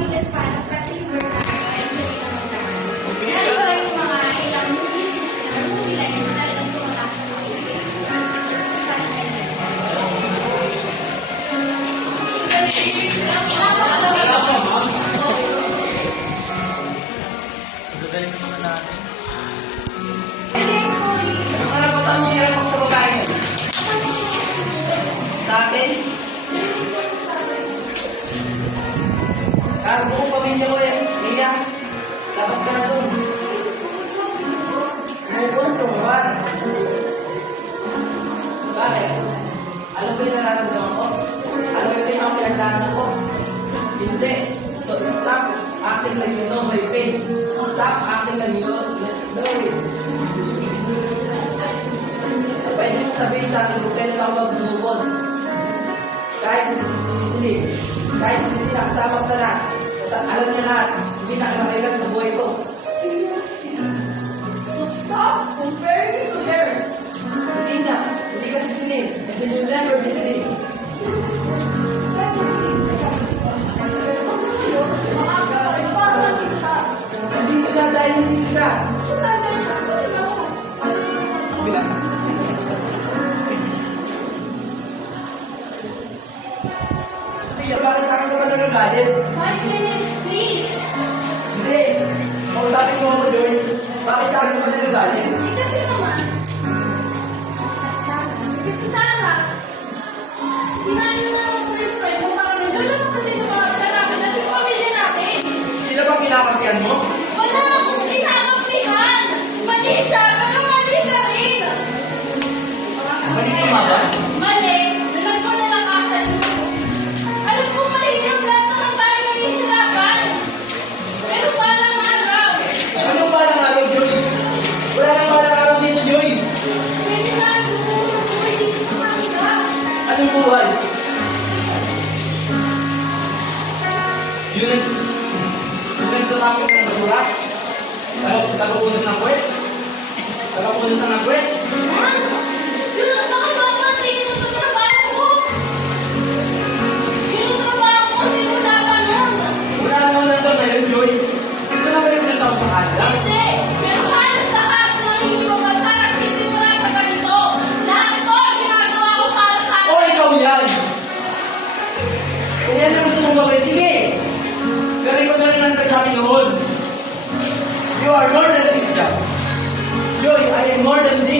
biggest fan of Catherine Bernardo and Melina Magdaan. Lalo ba yung mga ilang movies or movie lines na talagang tumatak sa kanya. Gagaling naman natin. Ano karapatan mo hirap sa babae? Sa akin? Kahit buong pamilya mo eh, Mia, labas ka na doon. Bukod, tumawad. Bakit? Alam ko yung nararamdaman ko? Alam ko yung pinagdaanan ko? Hindi. So stop acting like you know my pain. Stop acting like you know it. Pwede mo sabihin sa akin kung kailan ako mag-move on. Kahit hindi, nakasama ka na. Alam niya lahat, hindi na kamakailan sa buhay ko. So stop comparing me to her. Hindi ka sisilin. And then you'll never be silin. Nandito siya dahil nandito siya. Bakit sa akin ka ba nagagalit? Please. Hindi. Kausapin mo ako, Joy. Bakit sa akin ka ba nagagalit? Kasi naman, kasi sana, ginaano na ako ko yung friend mo para may lula mo kasi yung mga natin at yung pamilya natin. Sino bang kinakampihan mo? Wala akong kinakampihan. Mali siya, pero mali ka rin. Mali ka ba? Mali, nalag ko nalakasan mo. Alam ko mahirap lahat naman tayo nahihirapan. Pero walang araw. Anong balang araw, Joy? Wala nang balang araw dito, Joy. Pwede na ang buhay dito sa kanila. Anong buhay? Yun nagtatapon ka ng basura? Tagapunas ng kwet? Tagapunas ng kwet?